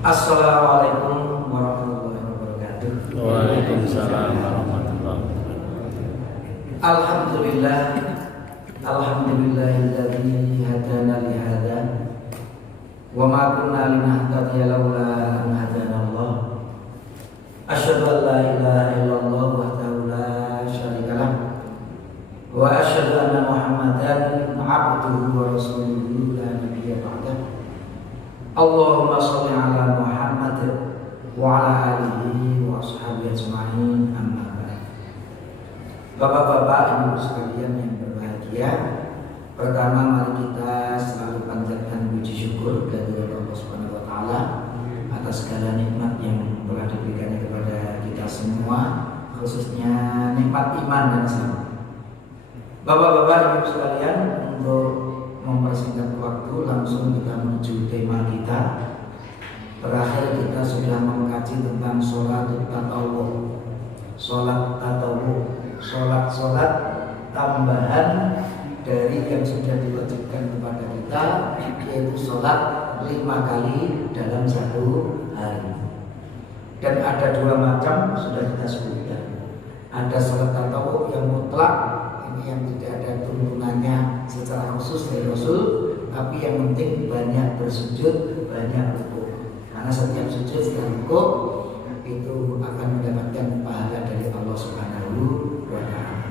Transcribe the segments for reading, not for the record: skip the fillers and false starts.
Assalamualaikum warahmatullahi wabarakatuh. Waalaikumsalam warahmatullahi wabarakatuh. Alhamdulillah, alhamdulillahilladzi hadana li hada wa ma kunna linahtadiya laula an hadana Allah. Asyhadu an la ilaha illallah wahdahu la syarika lah wa asyhadu anna Muhammadan abduhu wa rasuluhu la nabiyya ba'dah. Allahumma sholli ala Muhammad wa ala alihi wa ashabihi ajma'in, amma ba'd. Bapak-bapak, ibu sekalian yang berbahagia, pertama mari kita selalu panjatkan puji syukur kepada Allah Subhanahu wa taala atas segala nikmat yang telah diberikannya kepada kita semua, khususnya nikmat iman dan Islam. Bapak-bapak, ibu sekalian, untuk mempersingkat waktu langsung kita menuju tema kita. Terakhir kita sudah mengkaji tentang sholat tatawwu, sholat tambahan dari yang sudah diwajibkan kepada kita, yaitu sholat 5 kali dalam satu hari. Dan ada 2 macam sudah kita sebutkan. Ada sholat tatawwu yang mutlak, ini yang tidak ada tuntunannya secara khusus dari Rasul, tapi yang penting banyak bersujud, banyak rukuk. Karena setiap sujud dan rukuk itu akan mendapatkan pahala dari Allah Subhanahu wa taala.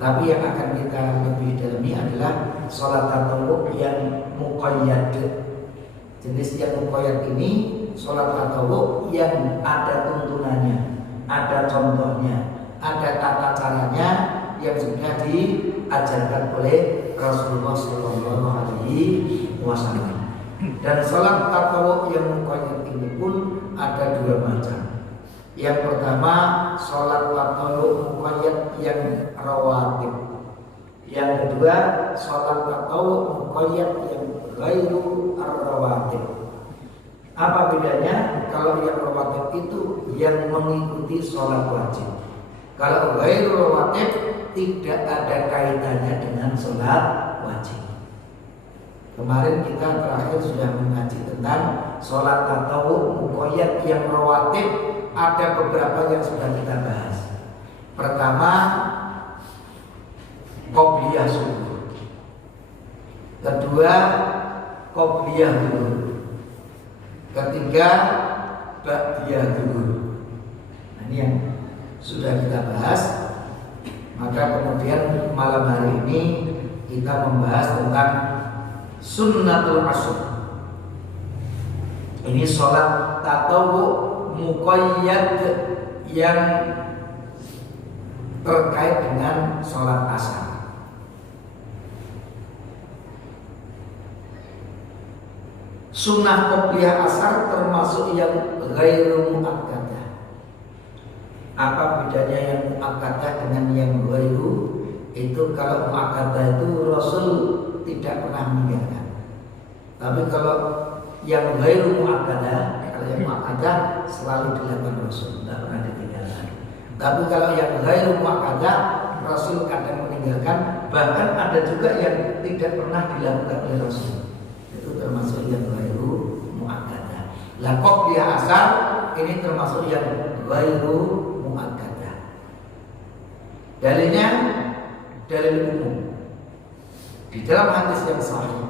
Tapi yang akan kita lebih dalami adalah sholat tatawwu yang muqayyad. Jenis yang muqayyad ini sholat tatawwu yang ada tuntunannya, ada contohnya, ada tata caranya yang sudah diajarkan oleh Rasulullah Sallallahu Alaihi Wasallam. Dan sholat tatawwu yang muqayyad ini pun ada 2 macam. Yang pertama, sholat tatawwu muqayyad yang rawatib. Yang kedua, sholat tatawwu muqayyad yang ghairu ar-rawatib. Apa bedanya? Kalau yang rawatib itu yang mengikuti sholat wajib. Kalau ghairu rawatib tidak ada kaitannya dengan sholat wajib. Kemarin kita terakhir sudah mengkaji tentang sholat tatawwu muqayyad yang rawatib. Ada beberapa yang sudah kita bahas. Pertama, qobliyah subuh. Kedua, qobliyah zuhur. Ketiga, ba'diyah zuhur. Nah, ini yang sudah kita bahas. Maka kemudian malam hari ini kita membahas tentang sunnatul asr. Ini sholat tatawwu muqayyad yang terkait dengan sholat asar. Sunnah qobliyah asar termasuk yang ghairu muakkadah. Apa bedanya yang muakkadah dengan yang ghairu? Itu kalau muakkadah itu Rasul tidak pernah meninggalkan. Tapi kalau yang ghairu muakkadah, kalau yang muakkadah selalu dilakukan Rasul, tidak pernah ditinggalkan. Tapi kalau yang ghairu muakkadah, Rasul kadang meninggalkan, bahkan ada juga yang tidak pernah dilakukan oleh Rasul. Itu termasuk yang ghairu muakkadah. Lah qobliyah asar ini termasuk yang ghairu muakkadah. Dalilnya dalil umum. Di dalam hadis yang sahih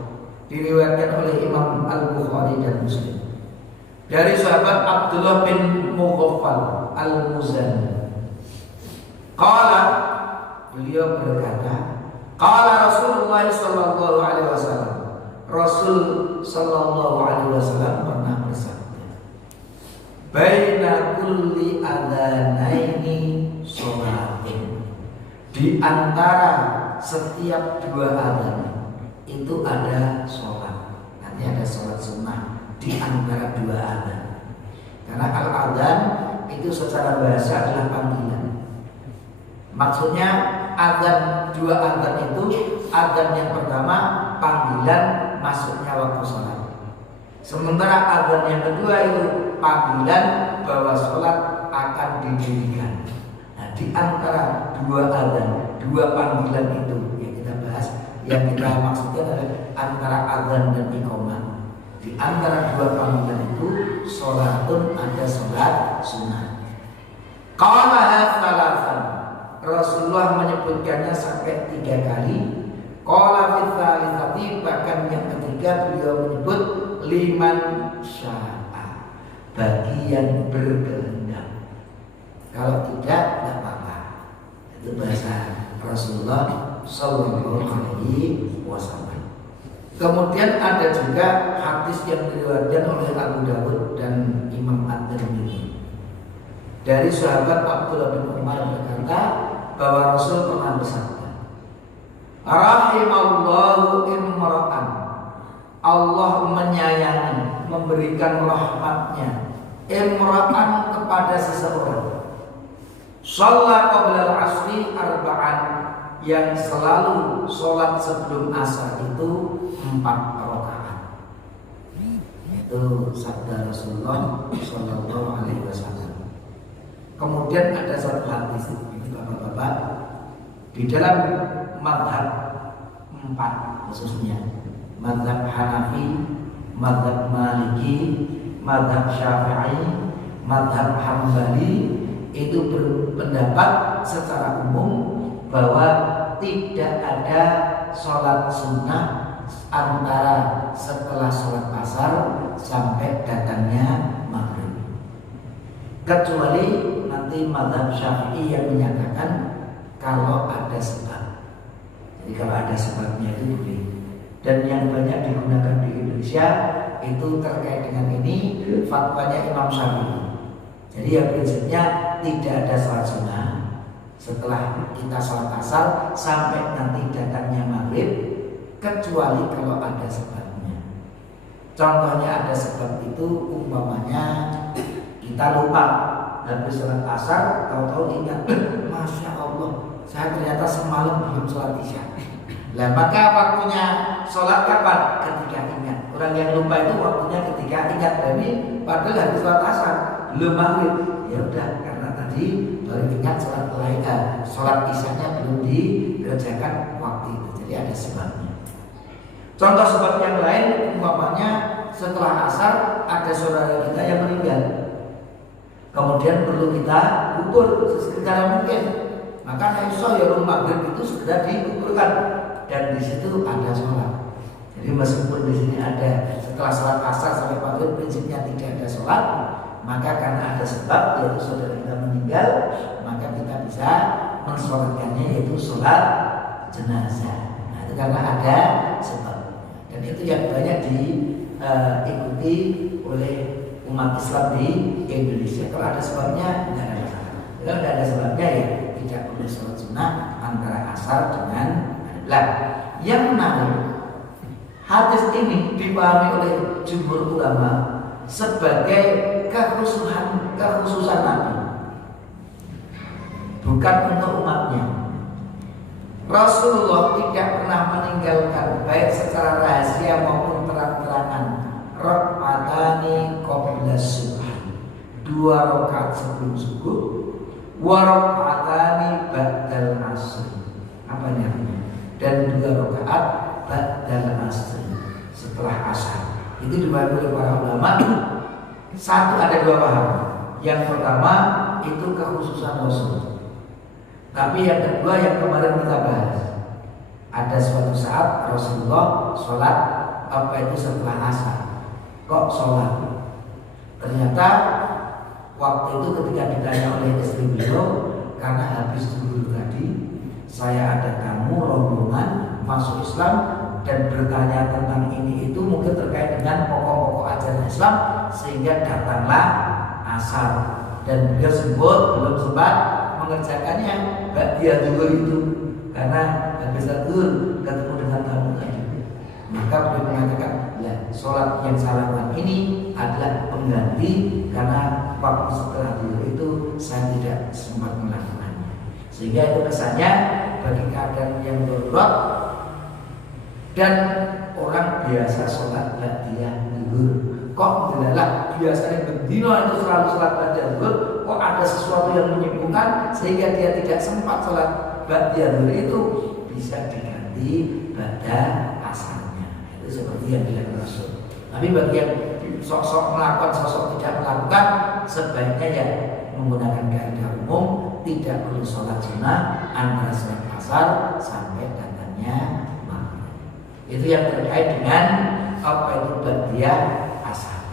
diriwayatkan oleh Imam Al-Bukhari dan Muslim dari sahabat Abdullah bin Mughaffal Al-Muzani. Qala, beliau berkata, qala Rasulullah sallallahu alaihi wasallam. Rasul sallallahu alaihi wasallam pernah bersabda, baina kulli adzanaini sholatin. Di antara setiap 2 adzan itu ada sholat. Nanti ada sholat sunnah di antara 2 adzan. Karena kalau adzan itu secara bahasa adalah panggilan. Maksudnya adzan 2 adzan itu, adzan yang pertama panggilan masuknya waktu sholat. Sementara adzan yang kedua itu panggilan bahwa sholat akan didirikan. Nah, di antara 2 adzan, 2 panggilan itu yang kita bahas, yang kita maksudkan adalah antara adzan dan iqamah. Di antara 2 panggilan itu sholat sholat sunnah. Qalaha thalathan, Rasulullah menyebutkannya sampai 3 kali. Qala fi tsalitsati, bahkan yang ketiga beliau menyebut liman syaa, bagi yang berkehendak. Kalau tidak apa-apa. Itu bahasa Rasulullah sallallahu alaihi wasallam. Kemudian ada juga hadis yang diriwayatkan oleh Abu Dawud dan Imam At-Tirmidzi dari sahabat Abdullah bin Umar berkata bahwa Rasul pernah bersabda, rahimallahu imra'an, Allah menyayangi, memberikan rahmatnya, imra'an, kepada seseorang, shalla qabla al-asri arba'an, yang selalu sholat sebelum asar itu 4 rakaat. Itu sabda Rasulullah sallallahu alaihi wasallam. Kemudian ada satu hadis ini bapak-bapak, di dalam mazhab 4 khususnya mazhab Hanafi, mazhab Maliki, mazhab Syafi'i, mazhab Hambali, itu berpendapat secara umum bahwa tidak ada sholat sunnah antara setelah sholat asar sampai datangnya maghrib, kecuali nanti mazhab Syafi'i yang menyatakan kalau ada sebab. Jadi kalau ada sebabnya itu boleh. Dan yang banyak digunakan di Indonesia itu terkait dengan ini fatwanya Imam Syafi'i. Jadi yang prinsipnya tidak ada sholat sunnah setelah kita sholat asar sampai nanti datangnya maghrib, kecuali kalau ada sebabnya. Contohnya ada sebab itu umpamanya kita lupa habis sholat asar, tahu-tahu ingat, Masya Allah, saya ternyata semalam belum sholat isya. Nah, maka waktunya sholat kapan? Ketika ingat. Orang yang lupa itu waktunya ketika ingat. Jadi padahal habis sholat asar belum maghrib. Ya udah, karena tadi baru ingat sholat isyanya belum dikerjakan waktu itu. Jadi ada sebabnya. Contoh sebab yang lain, umpamanya setelah asar ada saudara kita yang meninggal, kemudian perlu kita kubur sesegera mungkin. Maka ya maghrib itu segera dikuburkan, dan di situ ada sholat. Jadi meskipun di sini ada setelah sholat asar sampai maghrib prinsipnya tidak ada sholat, maka karena ada sebab yaitu saudara kita meninggal, maka kita bisa mensolatkannya yaitu sholat jenazah. Nah, itu karena ada sebab. Dan itu yang banyak diikuti oleh umat Islam di Indonesia. Kalau ada sebabnya tidak ada masalah. Kalau tidak ada sebabnya ya tidak perlu sholat sunnah antara asar dengan maghrib. Yang menarik, hadis ini dipahami oleh jumhur ulama sebagai kekhususan Nabi, bukan untuk umatnya. Rasulullah tidak pernah meninggalkan baik secara rahasia maupun terang-terangan rak'atani qabla subhan, 2 rakaat sebelum subuh, wa rak'atani ba'dal asr, apa namanya, dan 2 rakaat ba'dal asr, setelah asar. Itu dibahas oleh para ulama. Satu, ada 2 paham. Yang pertama itu kekhususan Rasul. Tapi yang kedua yang kemarin kita bahas, ada suatu saat Rasulullah sholat setelah asar. Kok sholat? Ternyata waktu itu ketika ditanya oleh istri beliau, karena habis zuhur tadi saya ada tamu rombongan masuk Islam dan bertanya tentang ini itu mungkin terkait dengan pokok-pokok ajaran Islam, sehingga datanglah asar dan beliau belum sempat mengerjakannya ba'diyah zuhur itu karena habis zuhur ketemu dengan tamu tadi. Maka beliau mengatakan, ya, sholat yang saya lakukan ini adalah pengganti karena waktu setelah zuhur itu saya tidak sempat melakukannya. Sehingga itu kesannya bagi keadaan yang darurat dan orang biasa sholat ba'diyah zuhur, kok adalah biasanya berdino itu selalu sholat ba'diyah zuhur, kok ada sesuatu yang menyibukkan sehingga dia tidak sempat sholat ba'diyah zuhur, itu bisa diganti pada asarnya. Itu seperti yang dilakukan Rasul. Tapi bagi yang sok-sok melakukan, sosok tidak melakukan, sebaik sebaiknya ya menggunakan kaidah umum, tidak perlu sholat sunnah antara sholat asar sampai datangnya maghrib. Itu yang terkait dengan apa itu ba'diyah asar.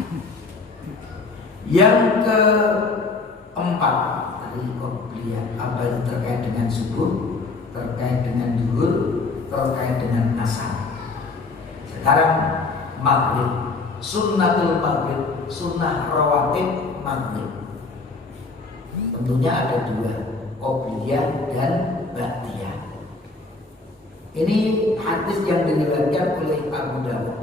Yang keempat tadi qobliyah, apa itu terkait dengan subuh, terkait dengan zuhur, terkait dengan asar. Sekarang maghrib, sunnatul maghrib, sunnah rawatib maghrib. Tentunya ada dua, qobliyah dan ba'diyah. Ini hadis yang diriwayatkan oleh Abu Dawud.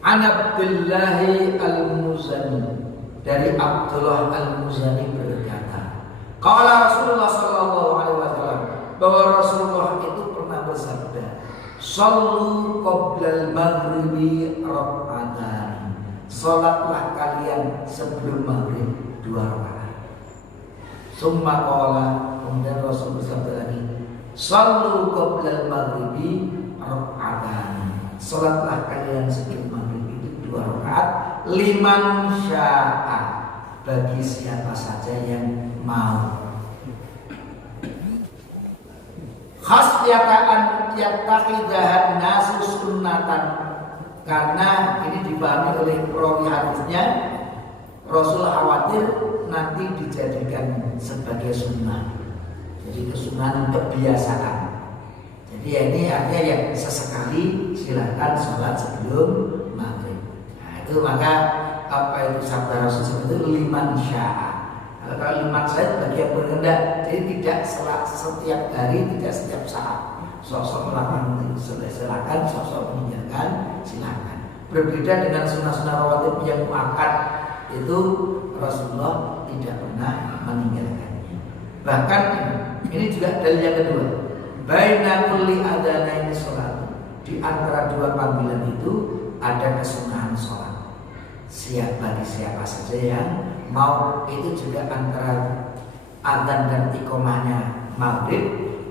An Abdullah al-Muzani, dari Abdullah al-Muzani berkata, qala Rasulullah sallallahu alaihi wasallam, bahwa Rasulullah itu pernah bersabda, shallu qoblal maghribi rak'atan, salatlah kalian sebelum maghrib 2 rakaat. Summa qala, kemudian Rasul bersabda lagi, shallu qoblal maghribi rak'atan, salatlah kalian sebelum maghrib itu 2 rakaat, liman sya'a, bagi siapa saja yang mau. Khasyatan yattaqidahan nasu sunnatan, karena ini dipahami oleh perawi hadisnya, Rasul khawatir nanti dijadikan sebagai sunnah, jadi kesunahan kebiasaan. Jadi ya ini artinya yang sesekali silakan sholat sebelum maghrib. Nah itu maka apa itu sabda Rasul seperti itu, liman sya'a. Kalau liman saya bagi yang berkehendak, jadi tidak setiap hari, tidak setiap saat. Sosok melakukan silakan, sosok meninggalkan silakan. Berbeda dengan sunnah-sunnah rawatib yang muakkad, itu Rasulullah tidak pernah meninggalkannya. Bahkan ini juga dalil yang kedua, baina kulli adzanaini shalat, di antara 2 panggilan itu ada kesunahan sholat. Bagi siapa saja yang mau, itu juga antara adzan dan iqamahnya maghrib,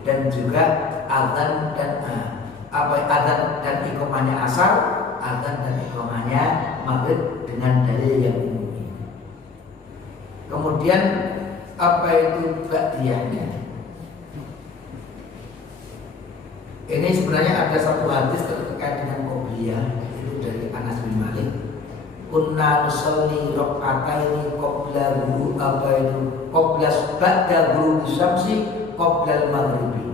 dan juga adzan dan adzan dan iqamahnya asar, adzan dan iqamahnya maghrib dengan dalil yang umum. Kemudian apa itu ba'diyahnya? Ini sebenarnya ada satu hadis terkait dengan qobliyah, itu dari Anas bin Malik. Kunna nusalli rak'ataini qabla ghurubi, apa itu? Qabla ba'da ghurubi syamsi qabla al-maghribi.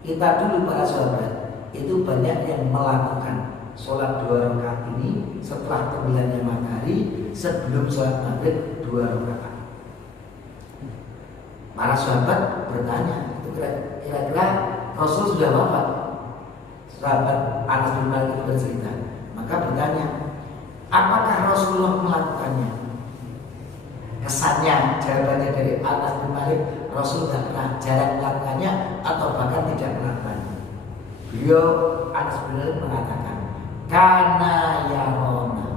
Kita dulu para sahabat itu banyak yang melakukan sholat 2 rakaat ini setelah terbenamnya matahari, sebelum sholat maghrib 2 rakaat. Para sahabat bertanya, itu kira-kira Rasul sudah wafat? Sahabat Anas bin Malik bercerita, maka bertanya, apakah Rasulullah melakukannya? Kesannya jawabannya dari Anas bin Malik, Rasul tidak pernah, jarang melakukannya atau bahkan tidak melakukannya. Beliau Anas bin Malik mengatakan, karena yarona,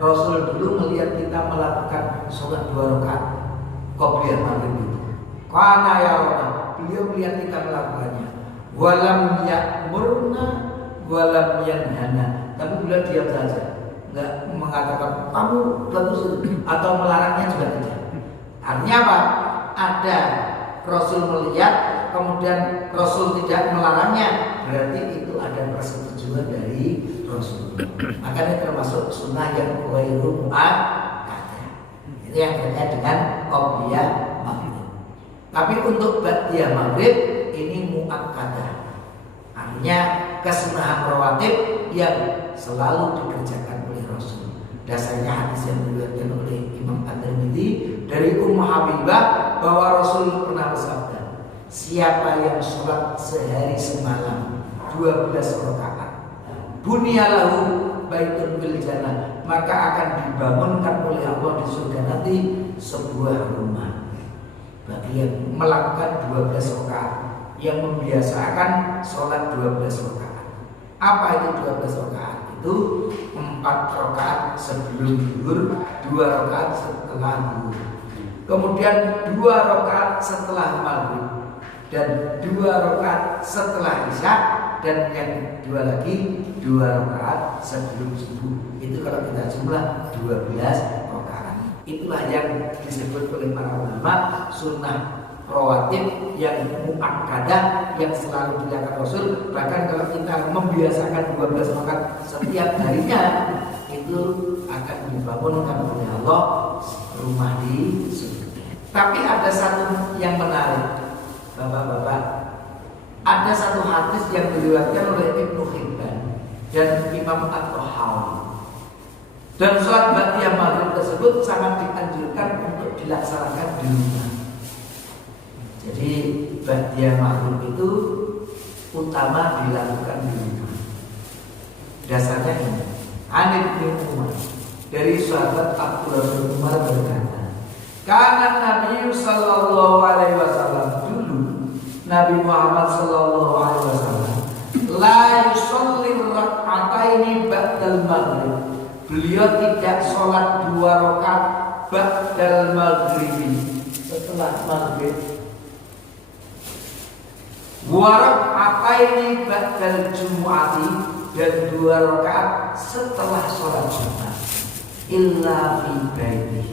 Rasul dulu melihat kita melakukan sholat 2 rakaat qobliyah maghrib itu. Karena yarona, beliau melihat kita melakukannya. Walam ya'murna walam yanhana, tapi beliau diam saja, nggak mengatakan kamu bagus atau melarangnya juga tidak. Artinya apa? Ada Rasul melihat, kemudian Rasul tidak melarangnya, berarti itu ada persetujuan dari Rasul. Makanya termasuk sunnah yang ghairu mu'akkadah. Itu yang terkait dengan qobliyah maghrib. Tapi untuk ba'diyah maghrib ini mu'akkadah, artinya kesunahan rawatib yang selalu dikerjakan oleh Rasul. Dasarnya hadis yang diriwayatkan oleh Imam At-Tirmidzi dari Ummu Habibah, bahwa Rasul pernah bersabda, siapa yang sholat sehari semalam 12 rakaat, bunyalahu baitun fil jannah, maka akan dibangunkan oleh Allah di surga nanti sebuah rumah. Bagi yang melakukan 12 rakaat, yang membiasakan sholat 12 rakaat. Apa itu 12 rakaat? Itu 4 rakaat sebelum zuhur, 2 rakaat setelah zuhur, kemudian 2 rakaat setelah maghrib, dan 2 rakaat setelah isya, dan yang 2 lagi 2 rakaat sebelum subuh. Itu kalau kita jumlah 12 rakaat. Itulah yang disebut oleh para ulama sunnah rawatib yang muakkadah yang selalu dilakukan Rasul. Bahkan kalau kita membiasakan 12 rakaat setiap harinya, itu akan dibangunkan oleh Allah rumah di surga. Tapi ada satu yang menarik, Bapak-bapak. Ada satu hadis yang diriwayatkan oleh Ibnu Hibban dan Imam At-Tahawi. Dan sholat ba'diyah maghrib tersebut sangat dianjurkan untuk dilaksanakan di rumah. Jadi ba'diyah maghrib itu utama dilakukan di rumah. Dasarnya ini. An Ibnu Umar dari sahabat Abdullah bin Umar berkata, karena Nabi sallallahu alaihi wasallam dulu Nabi Muhammad sallallahu alaihi wasallam la yusalli rak'ataini ba'dal maghrib. Beliau tidak sholat 2 rakaat ba'dal maghrib, setelah maghrib. Wa rak'ataini ba'dal jumu'ati, dan 2 rakaat setelah sholat Jumat. Illa fi baiti,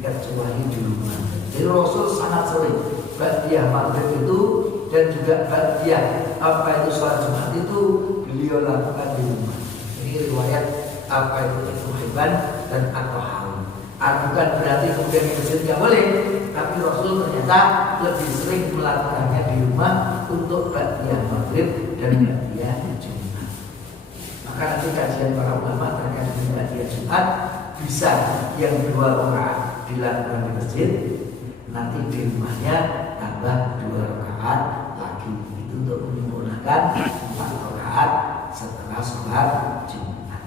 kecuali di rumah. Jadi Rasul sangat sering ba'diyah maghrib itu dan juga ba'diyah itu sholat Jumat itu beliau lakukan di rumah. Ini riwayat itu Ibnu Hibban dan At-Tahawi. Bukan berarti kemudian di masjid tidak boleh, tapi Rasul ternyata lebih sering melakukannya di rumah untuk ba'diyah maghrib dan ba'diyah Jumat. Maka nanti kajian para ulama terkait dengan ba'diyah Jumat bisa yang 2 rakaat dilakukan di masjid, nanti di rumahnya tambah 2 rakaat lagi, itu untuk menyempurnakan 4 rakaat setelah sholat Jumat.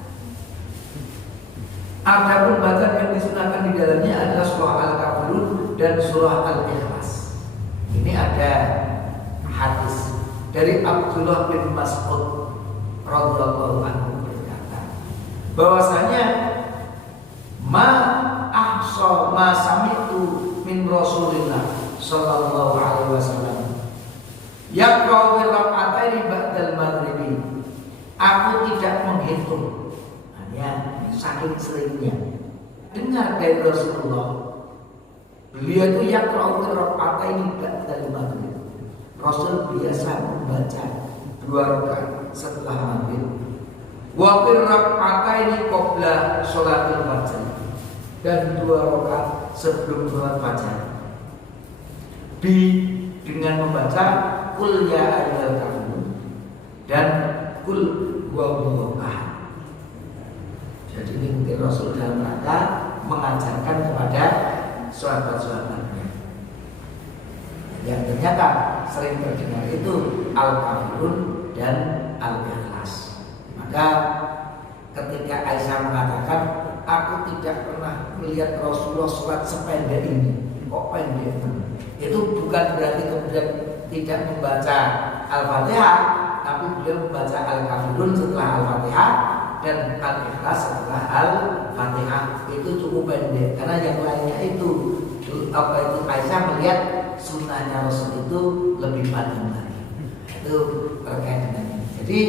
Adapun bacaan yang disunahkan di dalamnya adalah surah Al-Kafirun dan surah Al-Ikhlas. Ini ada hadis dari Abdullah bin Mas'ud radhiyallahu anhu berkata, bahwasanya ma sami'tu min Rasulillah sallallahu alaihi wasallam yaqra'u bi rak'ataini ba'dal maghribi. Aku tidak menghitung, hanya saking seringnya dengar dari Rasulullah, beliau itu yaqra'u bi rak'ataini ba'dal maghrib. Rasul biasa membaca 2 rakaat setelah maghrib, wa bi rak'ataini qabla sholatil fajr, dan 2 rakaat sebelum sholat fajar. Dengan membaca Qul ya ayyuhal kafirun dan Qul huwallahu ahad. Jadi ini mungkin Rasul dalam rangka mengajarkan kepada sahabat-sahabatnya yang ternyata sering terdengar itu Al-Kafirun dan Al-Ikhlas. Maka ketika Aisyah mengatakan, aku tidak pernah melihat Rasulullah sholat sependek ini, kok pendek, itu bukan berarti kemudian tidak membaca Al-Fatihah, tapi beliau membaca Al-Kafirun setelah Al-Fatihah dan Al-Ikhlas setelah Al-Fatihah. Itu cukup pendek, karena yang lainnya itu Aisyah melihat sunnahnya Rasul itu lebih panjang lagi. Itu terkait dengan ini. Jadi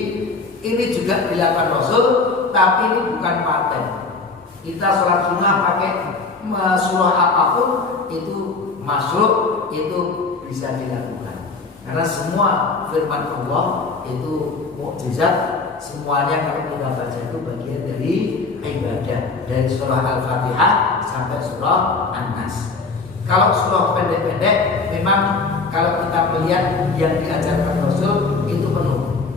ini juga dilakukan Rasul, tapi ini bukan paten. Kita sholat sunnah pakai surah apapun itu masuk, itu bisa dilakukan. Karena semua firman Allah itu mukjizat, semuanya kalau kita baca itu bagian dari ibadah, dari surah Al-Fatihah sampai surah An-Nas. Kalau surah pendek-pendek, memang kalau kita melihat yang diajarkan Rasul itu penuh.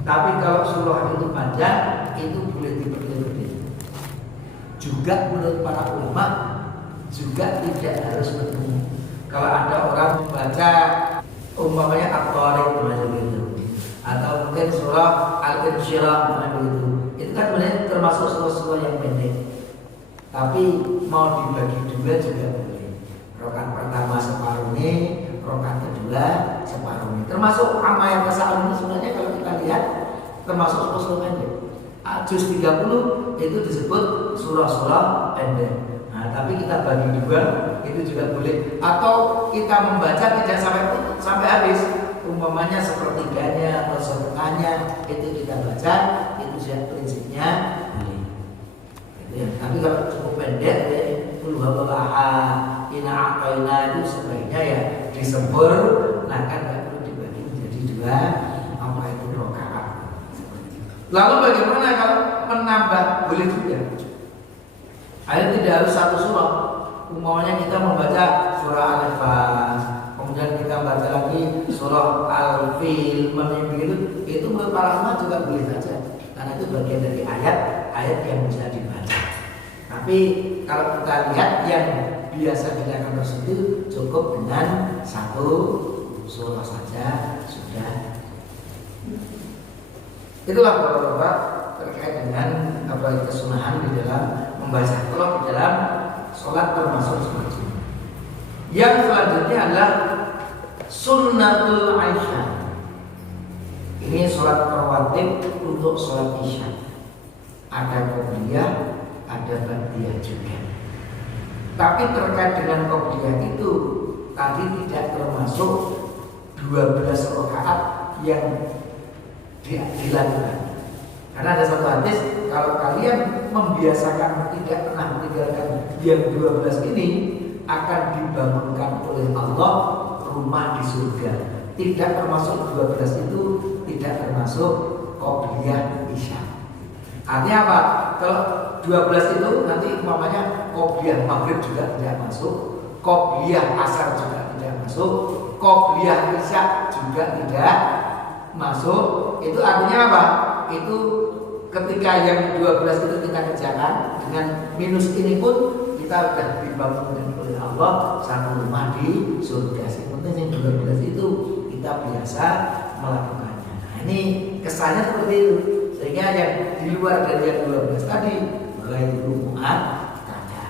Tapi kalau surah itu panjang, itu boleh diperlebar. Juga menurut para ulama juga tidak harus penuh. Kalau ada orang membaca umpamanya At-Tariq begitu, atau mungkin surah Al-Insyirah begitu, itu kan sebenarnya termasuk surah-surah yang pendek. Tapi mau dibagi 2 juga boleh. Rakaat pertama separuh ini, rakaat kedua separuh ini. Termasuk amma yang kesalahan ini sebenarnya kalau kita lihat termasuk surah pendek. Juz 30 itu disebut surah-surah pendek. Nah, tapi kita bagi 2 itu juga boleh. Atau kita membaca tidak sampai habis. Umpamanya sepertiganya atau setengahnya itu kita baca, itu prinsipnya boleh. Ya, tapi kalau cukup pendek ya 10 duha ina aqaina itu sebaiknya ya disempurnakan, nggak perlu dibagi menjadi 2 apa itu rakaat. Lalu bagaimana kalau menambah? Boleh juga. Tidak harus 1 surah. Umpamanya kita membaca surah Al-Ikhlas, kemudian kita baca lagi surah Al-Fil, itu menurut para ulama juga boleh saja, karena itu bagian dari ayat yang bisa dibaca. Tapi kalau kita lihat yang biasa dilakukan tersebut cukup dengan 1 surah saja sudah. Itulah Bapak-bapak terkait dengan kesunahan di dalam membaca Qur'an di dalam sholat termasuk sholat sunnah. Yang selanjutnya adalah sunnatul Aisyah. Ini sholat rawatib untuk sholat isya. Ada qobliyah, ada ba'diyah juga. Tapi terkait dengan qobliyah itu tadi tidak termasuk 12 rakaat yang dilakukan. Karena ada satu hadis, kalau kalian membiasakan tidak pernah meninggalkan yang 12 ini, akan dibangunkan oleh Allah rumah di surga. Tidak termasuk 12 itu, tidak termasuk qobliyah isya. Artinya apa? Kalau 12 itu nanti umpamanya qobliyah maghrib juga tidak masuk, qobliyah asar juga tidak masuk, qobliyah isya juga tidak masuk. Itu artinya apa? Itu ketika yang 12 itu kita kerjakan dengan minus ini pun kita sudah dibangunkan oleh Allah satu rumah di surga. Yang penting yang 12 itu kita biasa melakukannya. Nah, ini kesannya seperti itu. Sehingga yang di luar dari yang 12 tadi mulai Jumat kada.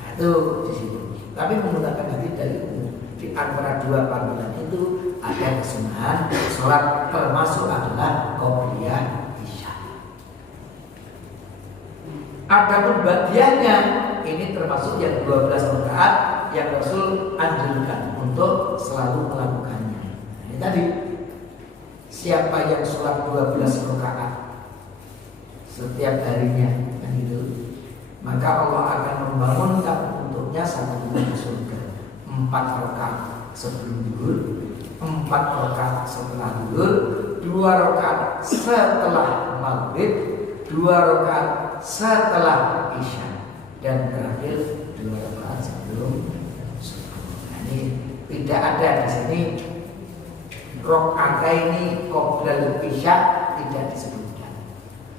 Nah, itu di situ. Tapi menggunakan hadis dari umum. Di antara 2 panggilan itu ada kesunahan sholat termasuk adalah qobliyah isya. Adapun ba'diyahnya ini termasuk yang 12 rakaat yang Rasul anjurkan untuk selalu melakukannya. Nah, ini tadi siapa yang sholat 12 rakaat setiap harinya kan itu, maka Allah akan membangunkan untuknya satu rumah di surga. 4 rakaat sebelum zuhur, 4 rakaat setelah zuhur, 2 rakaat setelah maghrib, 2 rakaat setelah isya, dan terakhir 2 rakaat sebelum subuh. Nah, ini tidak ada di sini rakaat ini qoblal isya tidak disebutkan,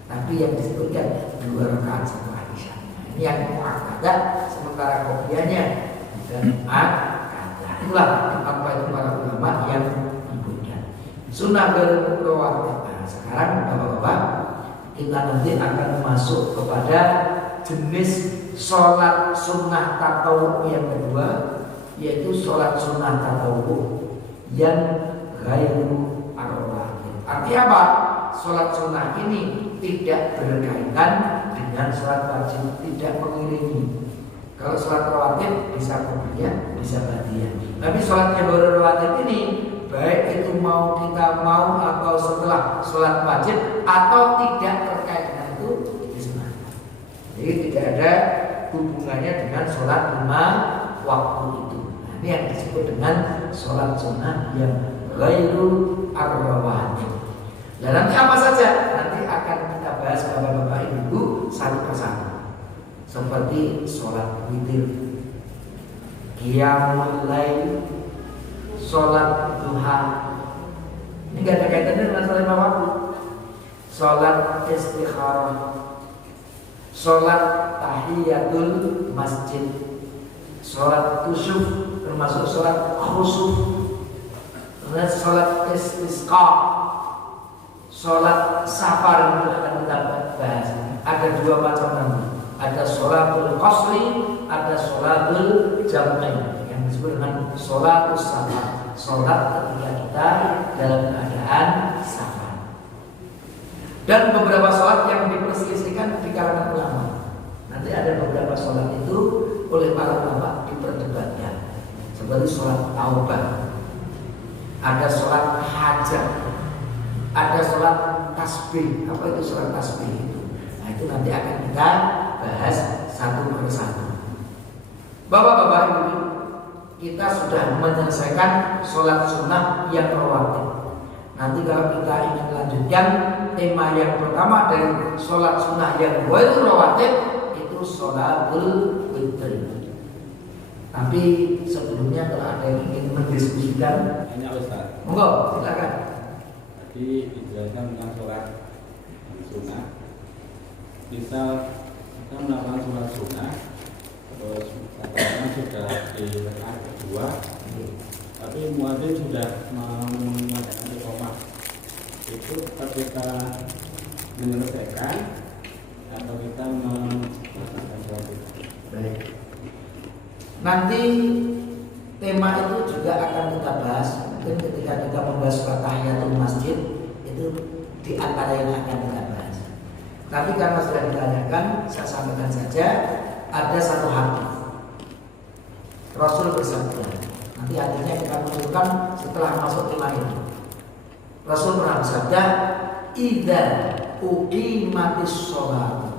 tapi yang disebutkan 2 rakaat setelah isya. Nah, ini yang muakkadah, sementara qobliyahnya dan itulah apa itu para ulama yang menyebutkan sunnah rawatib. Nah, sekarang Bapak-bapak kita nanti akan masuk kepada jenis sholat sunnah tatawwu yang kedua, yaitu sholat sunnah tatawwu yang ghairu ar-rawatib. Artinya apa? Sholat sunnah ini tidak berkaitan dengan sholat wajib, tidak mengiringi. Kalau sholat rawatib bisa qobliyah, bisa ba'diyah. Tapi sholat yang baru rawatib ini, baik itu mau kita mau atau setelah sholat wajib atau tidak terkait dengan itu disunahkan. Jadi tidak ada hubungannya dengan sholat 5 waktu itu. Nah, ini yang disebut dengan sholat sunnah yang ghairu ar-rawatib. Dan nanti apa saja? Nanti akan kita bahas Bapak-bapak Ibu satu persatu. Seperti sholat witir, qiyamul lail, sholat duha. Ini gak ada kaitannya dengan sholat 5 waktu. Sholat istikharah, sholat tahiyatul masjid, sholat kusuf, termasuk sholat khusuf, sholat istisqa, sholat safar. Itu akan kita bahas. Ada 2 macam nanti. Ada sholatul qasri, ada sholatul jam'i, yang disebut dengan sholatul safar, sholat ketika kita dalam keadaan safar. Dan beberapa sholat yang diperselisihkan di kalangan ulama. Nanti ada beberapa sholat itu oleh para ulama diperdebatkan, seperti sholat taubah, ada sholat hajat, ada sholat tasbih. Apa itu sholat tasbih itu? Nah, itu nanti akan kita bahas satu persatu. Bapak-bapak ibu, kita sudah menyelesaikan sholat sunnah yang rawatib. Nanti kalau kita ingin lanjutkan tema yang pertama dari sholat sunnah yang rawatib, itu sholatul witr. Tapi sebelumnya kalau ada yang ingin mendiskusikan, hanya Ustaz. monggo silakan. Tadi dijelaskan tentang sholat sunnah. Misal kita melakukan sholat sunnah, terus katakanlah sudah di rakaat kedua, tapi muadzin sudah mengadakan iqamah. Itu ketika menyelesaikan atau kita melakukan sholat itu. Baik. Nanti tema itu juga akan kita bahas. Mungkin ketika kita membahas tahiyatul masjid, itu di antara yang akan kita bahas. Tapi karena sudah ditanyakan, saya sampaikan saja. Ada satu hadis Rasul bersabda. Nanti hadisnya kita munculkan setelah masuk tema ini. Rasul pernah bersabda, "Idza uqimatis shalah."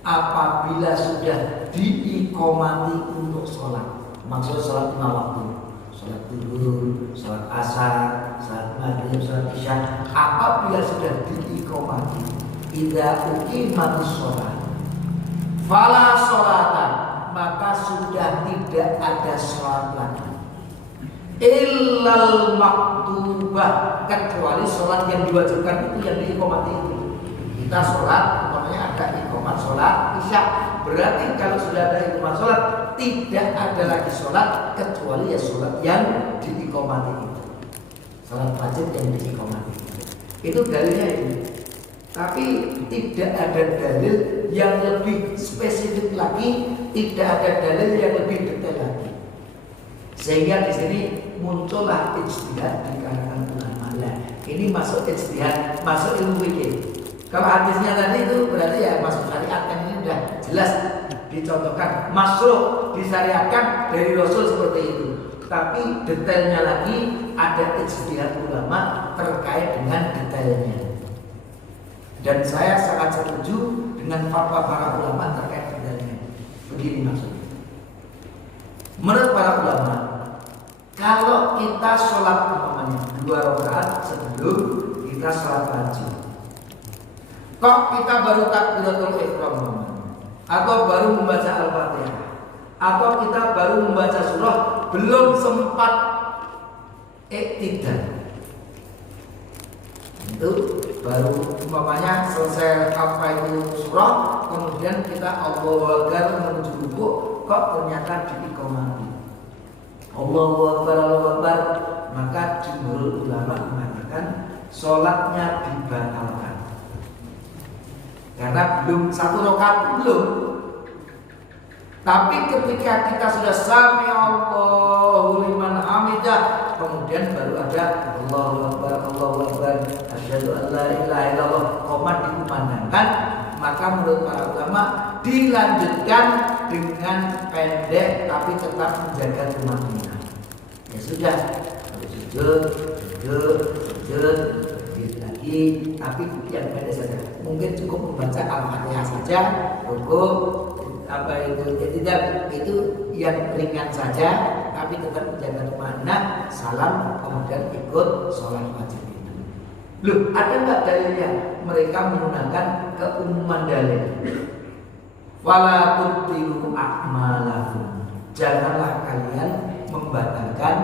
Apabila sudah diiqomati untuk sholat, maksud sholat 5 waktu, sholat zuhur, sholat asar, sholat maghrib, sholat isya. Apabila sudah diiqomati, idza uqimatis shalah, fala sholata, maka sudah tidak ada sholat lagi. Illal maktubah, kecuali sholat yang diwajibkan itu yang diiqomati itu. Kita sholat, namanya ada iqomat sholat isya. Berarti kalau sudah ada iqomat sholat, tidak ada lagi sholat kecuali ya sholat yang diiqomati itu. Sholat wajib yang diiqomati itu dalilnya ini. Tapi tidak ada dalil yang lebih spesifik lagi, tidak ada dalil yang lebih detail lagi. Sehingga di sini muncullah ijtihad di kalangan ulama. Ini masuk ijtihad, masuk ilmu fikih. Kalau hadisnya tadi itu berarti ya masuk syariat, kan ini sudah jelas dicontohkan, masuk disyariatkan dari Rasul seperti itu. Tapi detailnya lagi ada ijtihad ulama terkait dengan detailnya. Dan saya sangat setuju dengan fatwa para ulama terkait detailnya. Begini maksudnya. Menurut para ulama, kalau kita sholat umpamanya 2 rakaat sebelum kita sholat wajib, kok kita baru takbiratul ihram atau baru membaca Al-Fatihah atau kita baru membaca surah, belum sempat iktidal, itu baru umpamanya selesai apa itu surah, kemudian kita Allahu Akbar menuju rukuk, kok ternyata diiqomati Allahu Akbar, Allahu Akbar, maka jumhur ulama mengatakan sholatnya dibatalkan. Karena belum 1 rakaat belum. Tapi ketika kita sudah sami Allahu liman hamidah, kemudian baru ada Allahu Akbar, Allahu Akbar, asyhadu an la ilaha illallah, qomat dikumandangkan, maka menurut para ulama dilanjutkan dengan pendek tapi tetap menjaga tumanina. Ya sudah, sujud lagi, tapi yang pendek saja. Mungkin cukup membaca Al-Fatihah saja, rukuk, apa itu yang ringan saja, tapi tetap menjaga tumanina, salam, kemudian ikut sholat wajib itu. Loh, ada nggak dalilnya? Mereka menggunakan keumuman dalil. Wala tubtilu a'malakum. Janganlah kalian membatalkan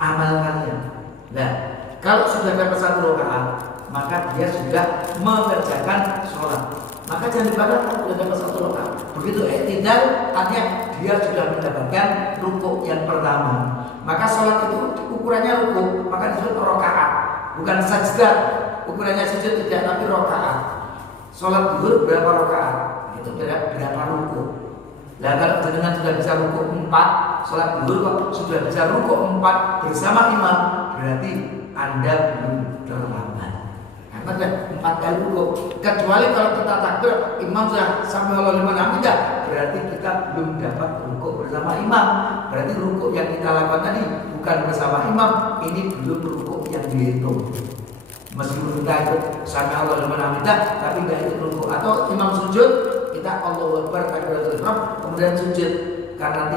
amal kalian. Nah, kalau sudah dapat 1 rakaat, maka dia sudah mengerjakan sholat. Maka jangan dibatalkan, sudah dapat 1 rakaat. Begitu iktidal, artinya dia sudah mendapatkan rukuk yang pertama. Maka sholat itu ukurannya rukuk, maka disebut rakaat, bukan sajdah. Ukurannya sujud tidak, tapi rakaat. Sholat zuhur berapa rakaat? Itu berapa rukuk. Nah, kalau jenengan sudah bisa rukuk 4, sholat zuhur kok sudah bisa rukuk 4 bersama imam, berarti Anda belum terlambat. Karena sudah 4 kali rukuk. Kecuali kalau kita takbir, imam sudah sami Allahu liman hamidah, berarti kita belum dapat rukuk bersama imam. Berarti rukuk yang kita lakukan tadi bukan bersama imam, ini belum rukuk yang dihitung. Meskipun kita ikut sami Allahu liman hamidah, tapi tidak ikut rukuk. Atau imam sujud, kita Allahu Akbar takbiratul ihram, kemudian sujud. karena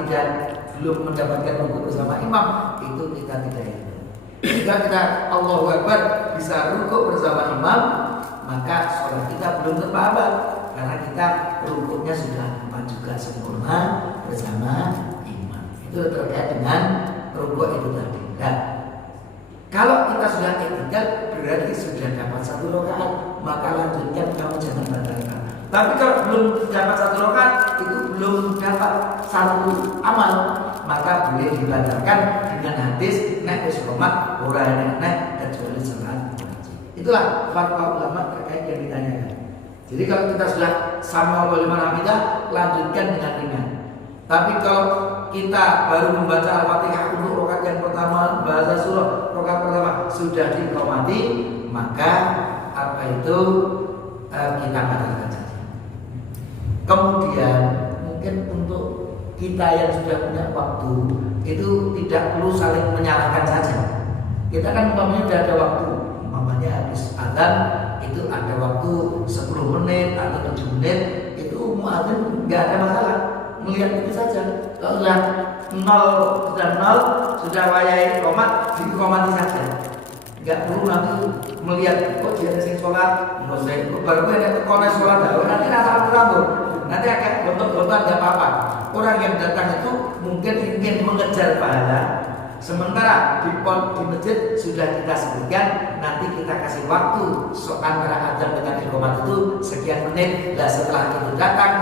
belum mendapatkan rukuk bersama imam, itu kita tidak itu. Jika kita Allahu Akbar bisa rukuk bersama imam, maka sholat kita belum terlambat karena kita rukuknya sudah juga sempurna bersama imam. Itu terkait dengan rukuk itu tadi. Nah, kalau kita sudah i'tidal berarti sudah dapat 1 rakaat, maka lanjutkan, kamu jangan batalkan. Tapi kalau belum dapat 1 rakaat, itu belum dapat 1 amal, maka boleh dibatalkan dengan hadis nek wis qomat ora enek kecuali salat wajib. Itulah fatwa ulama terkait yang ditanyakan. Jadi kalau kita sudah sama Allahu liman hamidah, lanjutkan dengan ringan. Tapi kalau kita baru membaca Al-Fatihah untuk rakaat yang pertama, bahasa surah rakaat pertama sudah diqomati, maka apa itu kita batalkan saja. Kemudian mungkin untuk kita yang sudah punya waktu itu tidak perlu saling menyalahkan saja. Kita kan umpamanya sudah ada waktu, umpamanya habis azan itu ada waktu 10 menit atau 7 menit, itu muadzin nggak ada masalah, melihat itu saja. Kalau sudah 0 sudah wayai qomat, diqomati saja. Nggak perlu nanti melihat kok dia ada sholat, baru ada tekone sholat, nanti rasa rambut, nanti akan gontok-gontok nggak apa-apa. Orang yang datang itu mungkin ingin mengejar pahala, sementara di masjid sudah kita sebutkan, nanti kita kasih waktu antara adzan dengan iqamat itu sekian menit. Nah setelah itu datang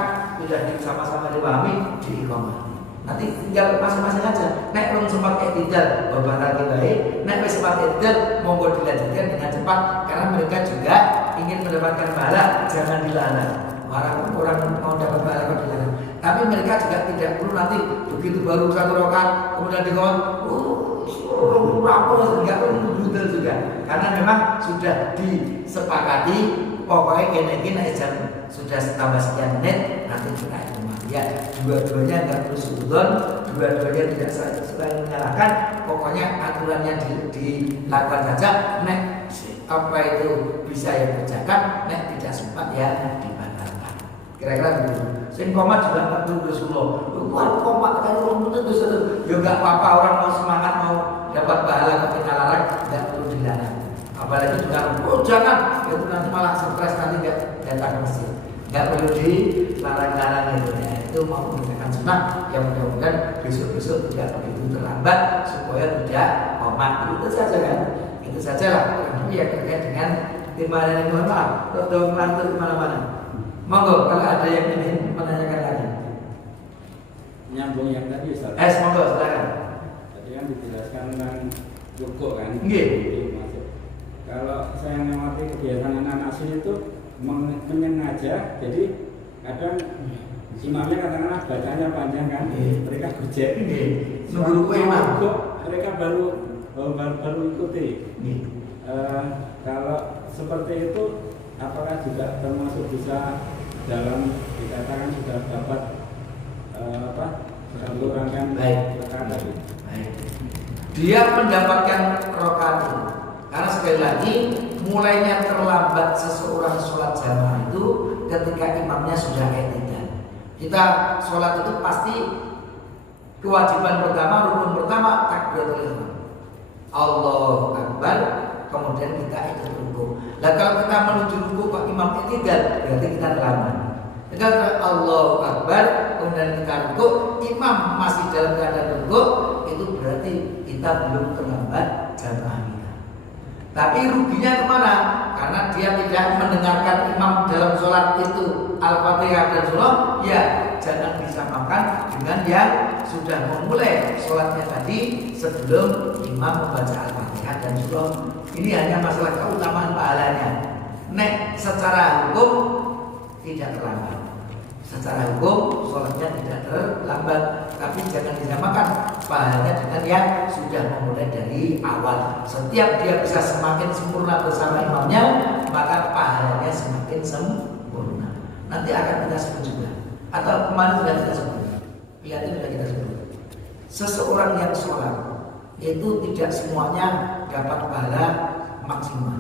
sudah sama-sama dipahami di iqamat. Nanti tinggal masing-masing aja. Nek belum sempat i'tidal, bapak baik. Nek belum sempat i'tidal, monggo dilanjutkan dengan cepat karena mereka juga ingin mendapatkan pahala, jangan dilarang. Orang mau dapat pahala kok dilarang. Tapi mereka juga tidak perlu nanti begitu baru 1 rakaat kemudian dikon nggak perlu brutal juga, karena memang sudah disepakati pokoknya kena jam sudah tambah sekian menit nanti kita ya, dua-duanya nggak perlu suudon, dua-duanya tidak saling menyalahkan, pokoknya aturannya dilakukan saja. Nek apa itu bisa ya kerjakan, nek tidak sempat ya dibatalkan. Kira-kira begitu. Sing komat juga nggak perlu Rasulullah. Wah komat kan orang itu ya nggak apa-apa, orang mau semangat mau dapat pahala kok kita larang, nggak perlu dilarang. Apalagi juga jangan, itu nanti malah stres, nanti nggak datang ke masjid. Nggak perlu dilarang-larang gitu ya. Itu mau mengerjakan sunnah yang mudah-mudahan besok-besok tidak begitu terlambat supaya tidak komat. Itu saja kan, itu saja lah. Ini yang terkait dengan timbalan yang mohon maaf, dong ngantur kemana-mana. Monggo kalau ada yang ingin menanyakan lagi. Nyambung yang tadi Ustaz. Monggo silakan. Tadi kan dijelaskan tentang rukuk kan. Nggih. Kalau saya mengamati kebiasaan anak asuh itu menyengaja, jadi kadang imamnya katakanlah bacanya panjang kan, mereka gojek, nunggu rukuk imam, mereka baru ikuti. Kalau seperti itu, apakah juga termasuk bisa dalam dikatakan sudah dapat satu rangkaian rakaat tadi? Dia mendapatkan rakaat itu. Karena sekali lagi mulainya terlambat seseorang sholat jamaah itu ketika imamnya sudah i'tidal. Kita sholat itu pasti kewajiban pertama, rukun pertama takbiratul ihram, Allahu Akbar, kemudian kita ikut rukuk. Nah kalau kita menuju rukuk kok imam i'tidal, berarti kita terlambat. Kita Allahu Akbar, kemudian kita rukuk, imam masih dalam keadaan rukuk, itu berarti kita belum terlambat jamaah kita. Tapi ruginya kemana? Karena dia tidak mendengarkan imam dalam sholat itu Al-Fatihah dan surah, ya jangan disamakan dengan yang sudah memulai sholatnya tadi sebelum imam membaca Al-Fatihah dan surah. Ini hanya masalah keutamaan pahalanya. Nek secara hukum tidak terlambat. Secara hukum sholatnya tidak terlambat, tapi jangan disamakan pahalanya dengan yang sudah memulai dari awal. Setiap dia bisa semakin sempurna bersama imamnya, maka pahalanya semakin sempurna. Nanti akan kita sebut juga, atau kemarin sudah kita sebut, lihat ini sudah kita sebut. Seseorang yang sholat itu tidak semuanya dapat pahala maksimal.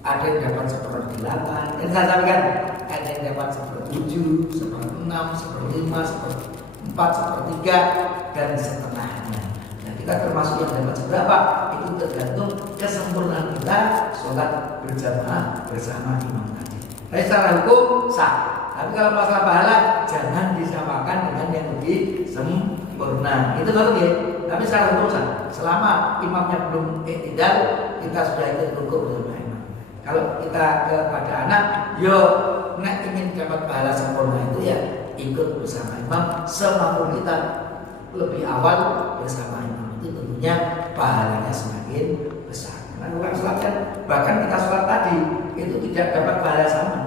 Ada yang dapat 1/8, ini saya sampaikan. Ada yang dapat 1/7, 1/6, 1/5, 1/4, 4/3 dan setengahnya. Nah, kita termasuk yang dapat seberapa? Itu tergantung kesempurnaan kita sholat berjamaah bersama imam tadi. Tapi secara hukum sah. Tapi kalau masalah pahala jangan disamakan dengan yang lebih sempurna. Itu kalau ya. Tapi secara hukum sah. Selama imamnya belum iktidal, kita sudah ikut rukuk bersama imam. Kalau kita kepada anak, yo nek ingin dapat pahala sempurna itu ya ikut bersama imam semampu kita lebih awal bersama imam. Itu tentunya pahalanya semakin besar. Karena orang sholat kan, bahkan kita sholat tadi itu tidak dapat pahala sama.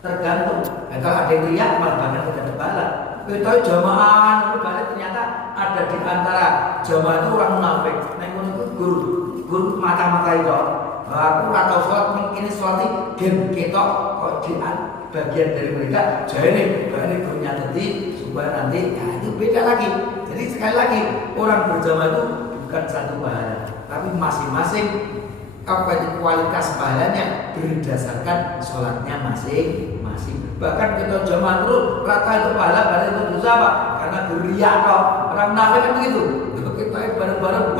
Tergantung. Nah, kalau ada yang riak malah bahkan tidak ada pahala. Kita jamaah balik ternyata ada di antara jamaah itu orang munafik. Nah itu guru mata-mata itu. Aku atau sholat ini sholat game ketok kok di bagian dari mereka. Jadi ini gurunya tadi supaya nanti ya itu beda lagi. Jadi sekali lagi orang berjamaah itu bukan satu pahala, tapi masing-masing kualitas pahalanya berdasarkan sholatnya masing-masing. Bahkan kita jamaah terus rata itu pahala pada itu dosa apa? Karena beria kok orang munafik kan begitu. Kita bareng-bareng,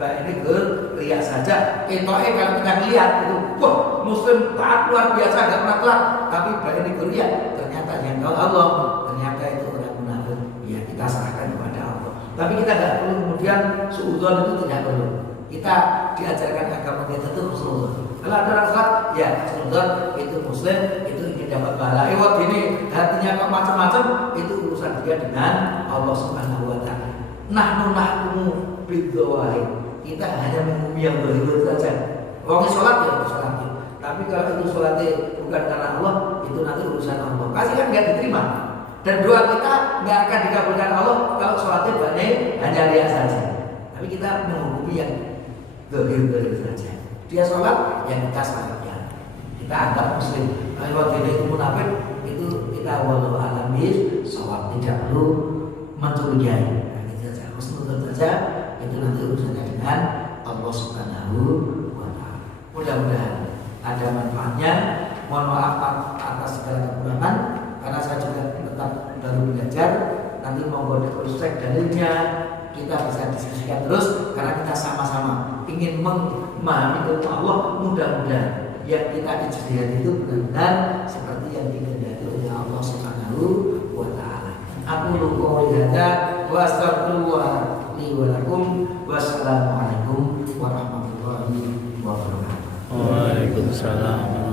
nah ini beria saja. Kita kalau kita lihat itu, wah muslim taat luar biasa, gak pernah telat. Tapi ini beria, ternyata yang tahu Allah, ternyata itu orang munafik. Ya kita serahkan kepada Allah. Tapi kita gak perlu kemudian suudzon itu tidak perlu. Kita diajarkan agama kita itu husnuzon. Kalau ada orang sholat, ya husnuzon itu muslim, itu ingin dapat pahala. Waktu ini hatinya kok macam-macam, itu urusan dia dengan Allah Subhanahu Wa Taala. Nahnu bidawai. Kita hanya mengumumi yang berhibur saja. Orang sholat ya sholat. Tapi kalau itu sholatnya bukan karena Allah, itu nanti urusan Allah. Kasih kan nggak diterima. Dan doa kita nggak akan dikabulkan Allah kalau sholatnya banyak hanya riya saja. Tapi kita mengumumi yang berhibur saja. Dia sholat yang kita sholatnya. Kita anggap muslim. Kalau dia itu munafik, itu kita walau alamis sholat tidak perlu mencurigai. Husnuzon saja itu nanti urusannya dengan Allah Subhanahu Wa Taala. Mudah-mudahan ada manfaatnya. Mohon maaf atas segala kekurangan karena saya juga tetap baru belajar. Nanti monggo terus cek dalilnya, kita bisa diskusikan terus karena kita sama-sama ingin memahami ilmu Allah. Mudah-mudahan yang kita ijtihad itu benar-benar seperti yang dikehendaki oleh Allah Subhanahu Wa Taala. Aku qouli hadza wa astaghfirullah li wa lakum. Wassalamualaikum warahmatullahi wabarakatuh. Waalaikumsalam.